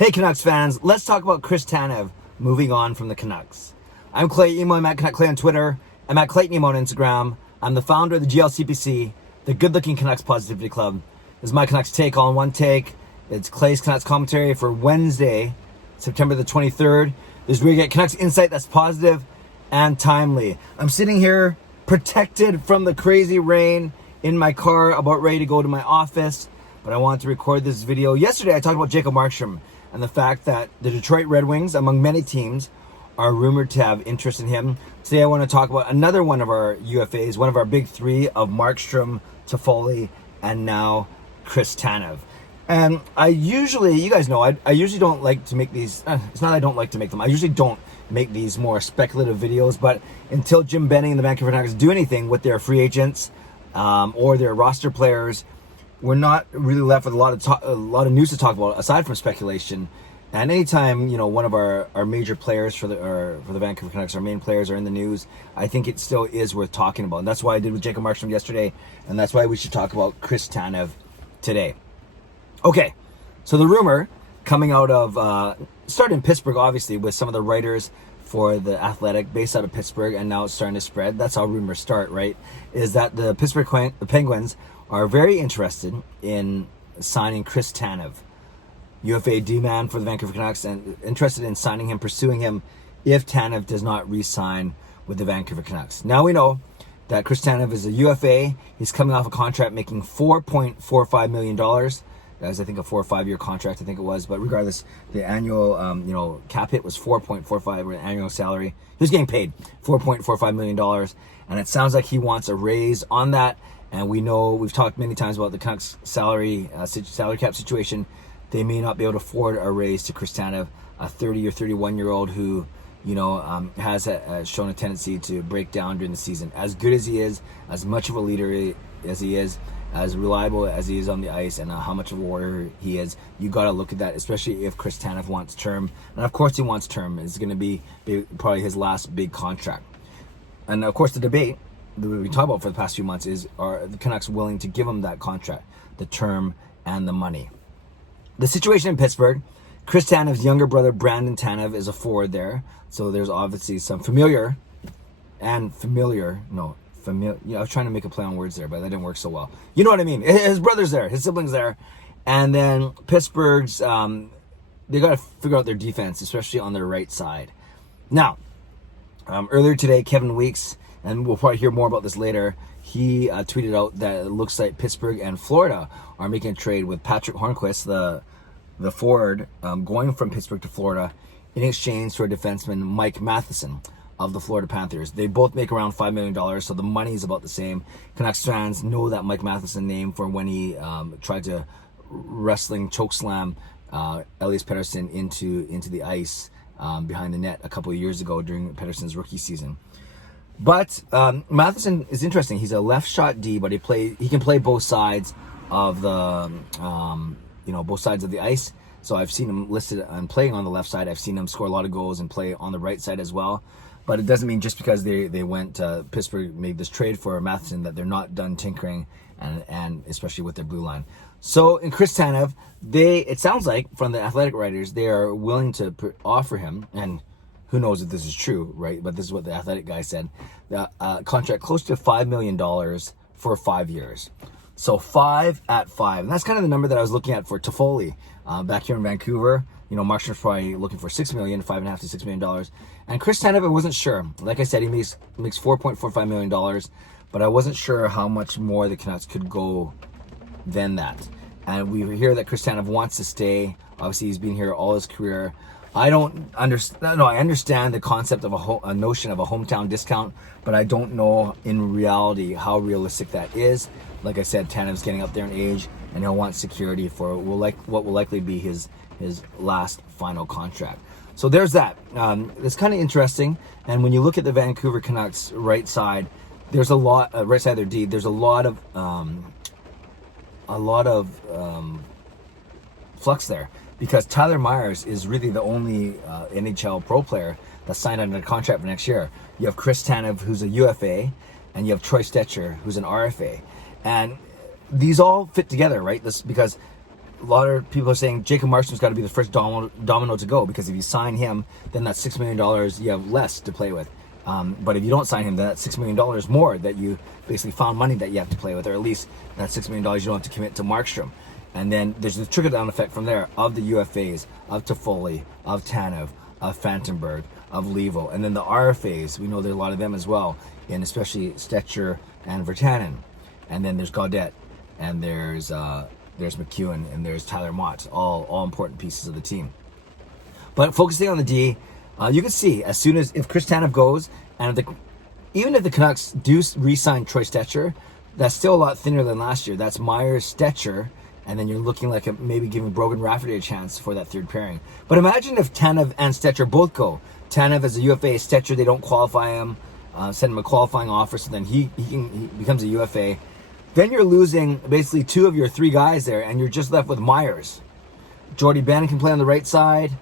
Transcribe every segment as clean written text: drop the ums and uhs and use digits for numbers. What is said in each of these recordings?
Hey Canucks fans, let's talk about Chris Tanev moving on from the Canucks. I'm Clay Emo, I'm at Canuck Clay on Twitter. I'm at Clayton Emo on Instagram. I'm the founder of the GLCPC, the Good Looking Canucks Positivity Club. This is my Canucks take all in one take. It's Clay's Canucks commentary for Wednesday, September the 23rd. This is where you get Canucks insight that's positive and timely. I'm sitting here protected from the crazy rain in my car, about ready to go to my office. But I wanted to record this video. Yesterday I talked about Jacob Markstrom and the fact that the Detroit Red Wings, among many teams, are rumored to have interest in him. Today I want to talk about another one of our UFAs, one of our big three of Markstrom, Toffoli, and now Chris Tanev. And I usually, you guys know, I usually don't like to make these, it's not I don't like to make them, I usually don't make these more speculative videos, but until Jim Benning and the Vancouver Canucks do anything with their free agents or their roster players, we're not really left with a lot of news to talk about aside from speculation. And anytime, you know, one of our major players for the Vancouver Canucks, our main players, are in the news, I think it still is worth talking about. And that's why I did with Jacob Markstrom yesterday, and that's why we should talk about Chris Tanev today. Okay, so the rumor coming out of, started in Pittsburgh, obviously, with some of the writers for The Athletic based out of Pittsburgh, and now it's starting to spread. That's how rumors start, right? Is that the Pittsburgh Penguins are very interested in signing Chris Tanev, UFA D-man for the Vancouver Canucks, and interested in signing him, pursuing him, if Tanev does not re-sign with the Vancouver Canucks. Now we know that Chris Tanev is a UFA. He's coming off a contract making $4.45 million. That was, I think, a 4 or 5 year contract, I think it was. But regardless, the annual cap hit was 4.45 annual salary. He was getting paid $4.45 million. And it sounds like he wants a raise on that. And we know, we've talked many times about the Canucks salary cap situation. They may not be able to afford a raise to Chris Tanev, a 30 or 31-year-old who, you know, has shown a tendency to break down during the season. As good as he is, as much of a leader as he is, as reliable as he is on the ice, and how much of a warrior he is, you got to look at that, especially if Chris Tanev wants term. And of course he wants term. It's going to be probably his last big contract. And of course the debate that we talked about for the past few months is, are the Canucks willing to give him that contract, the term and the money? The situation in Pittsburgh, Chris Tanev's younger brother Brandon Tanev is a forward there, so there's obviously some familiar. Yeah, I was trying to make a play on words there, but that didn't work so well. You know what I mean? His brother's there, his siblings there, and then Pittsburgh's, they got to figure out their defense, especially on their right side. Now, earlier today, Kevin Weeks, and we'll probably hear more about this later, he tweeted out that it looks like Pittsburgh and Florida are making a trade with Patrick Hornquist, the forward, going from Pittsburgh to Florida in exchange for defenseman Mike Matheson of the Florida Panthers. They both make around $5 million, so the money is about the same. Canucks fans know that Mike Matheson name from when he tried to wrestling chokeslam Elias Pettersson into the ice behind the net a couple of years ago during Pettersson's rookie season. But Matheson is interesting. He's a left shot D, but he can play both sides of the both sides of the ice. So I've seen him listed on playing on the left side. I've seen him score a lot of goals and play on the right side as well. But it doesn't mean just because they went Pittsburgh made this trade for Matheson that they're not done tinkering, and especially with their blue line. So in Chris Tanev, it sounds like from the Athletic writers, they are willing to offer him, and who knows if this is true, right? But this is what the Athletic guy said. Contract close to $5 million for 5 years. So 5 at 5. And that's kind of the number that I was looking at for Toffoli back here in Vancouver. You know, Markstrom's probably looking for $6 million, $5.5 to $6 million. And Chris Tanev, I wasn't sure. Like I said, he makes $4.45 million, but I wasn't sure how much more the Canucks could go than that. And we hear that Chris Tanev wants to stay. Obviously, he's been here all his career. I understand the concept of a notion of a hometown discount, but I don't know in reality how realistic that is. Like I said, Tanev's getting up there in age, and he'll want security for what will likely be his last final contract. So there's that. It's kind of interesting. And when you look at the Vancouver Canucks right side, there's a lot right side of their D. There's a lot of flux there, because Tyler Myers is really the only NHL pro player that's signed under a contract for next year. You have Chris Tanev, who's a UFA, and you have Troy Stecher, who's an RFA, and these all fit together, right? This because a lot of people are saying Jacob Markstrom's got to be the first domino to go, because if you sign him, then that's $6 million you have less to play with. But if you don't sign him, then that's $6 million more that you basically found money that you have to play with, or at least that $6 million you don't have to commit to Markstrom. And then there's the trickle-down effect from there of the UFAs, of Toffoli, of Tanev, of Fantenberg, of Levo. And then the RFAs, we know there's a lot of them as well, and especially Stetcher and Virtanen. And then there's Gaudette, and there's McEwen, and there's Tyler Mott, all important pieces of the team. But focusing on the D, you can see as soon as if Chris Tanev goes, and even if the Canucks do re-sign Troy Stetcher, that's still a lot thinner than last year. That's Myers, Stetcher, and then you're looking like maybe giving Brogan Rafferty a chance for that third pairing. But imagine if Tanev and Stetcher both go. Tanev as a UFA, Stetcher, they don't qualify him, send him a qualifying offer, so then he becomes a UFA. Then you're losing basically 2 of your 3 guys there, and you're just left with Myers. Jordy Ben can play on the right side,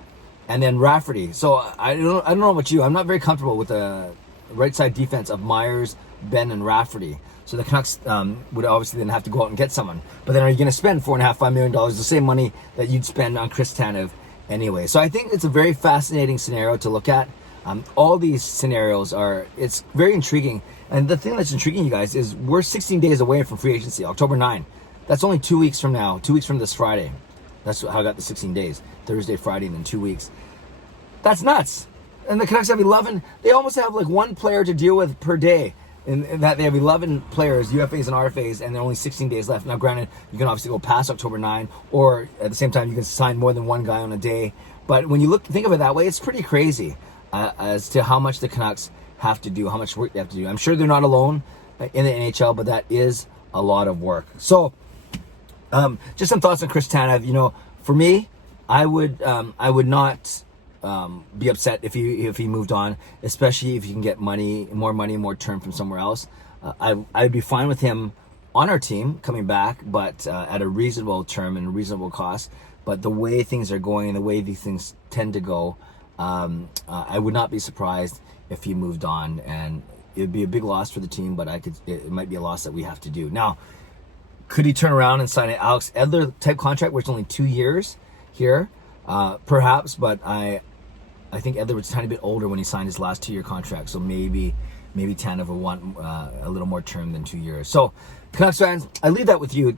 and then Rafferty. So I don't know about you. I'm not very comfortable with the right side defense of Myers, Ben, and Rafferty. So the Canucks would obviously then have to go out and get someone. But then are you going to spend $4.5 million, the same money that you'd spend on Chris Tanev anyway? So I think it's a very fascinating scenario to look at. All these scenarios it's very intriguing. And the thing that's intriguing, you guys, is we're 16 days away from free agency, October 9. That's only 2 weeks from now, 2 weeks from this Friday. That's how I got the 16 days. Thursday, Friday, and then 2 weeks. That's nuts. And the Canucks have 11. They almost have like 1 player to deal with per day. In that they have 11 players, UFAs and RFAs, and there are only 16 days left. Now, granted, you can obviously go past October 9, or at the same time, you can sign more than 1 guy on a day. But when you think of it that way, it's pretty crazy as to how much the Canucks have to do, how much work they have to do. I'm sure they're not alone in the NHL, but that is a lot of work. So, just some thoughts on Chris Tanev. You know, for me, I would not be upset if he moved on, especially if you can get more term from somewhere else. I'd be fine with him on our team coming back, but at a reasonable term and a reasonable cost. But the way things are going and the way these things tend to go, I would not be surprised if he moved on, and it would be a big loss for the team, but it might be a loss that we have to do. Now, could he turn around and sign an Alex Edler type contract where it's only 2 years here? Perhaps, but I think Edler was a tiny bit older when he signed his last 2-year contract, so maybe Tanev will want a little more term than 2 years. So, Canucks fans, I leave that with you.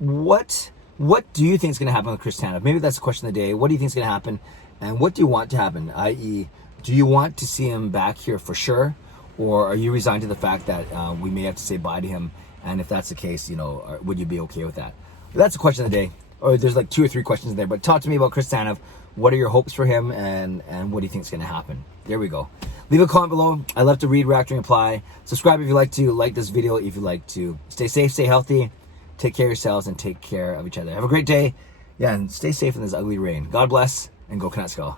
What do you think is going to happen with Chris Tanev? Maybe that's the question of the day. What do you think is going to happen, and what do you want to happen? I.e., do you want to see him back here for sure, or are you resigned to the fact that we may have to say bye to him? And if that's the case, would you be okay with that? But that's the question of the day. Or there's like 2 or 3 questions in there. But talk to me about Chris Tanev. What are your hopes for him, and what do you think is going to happen? There we go. Leave a comment below. I love to read, react, and reply. Subscribe if you like to. Like this video if you like to. Stay safe, stay healthy. Take care of yourselves and take care of each other. Have a great day. Yeah, and stay safe in this ugly rain. God bless, and go Canucks go.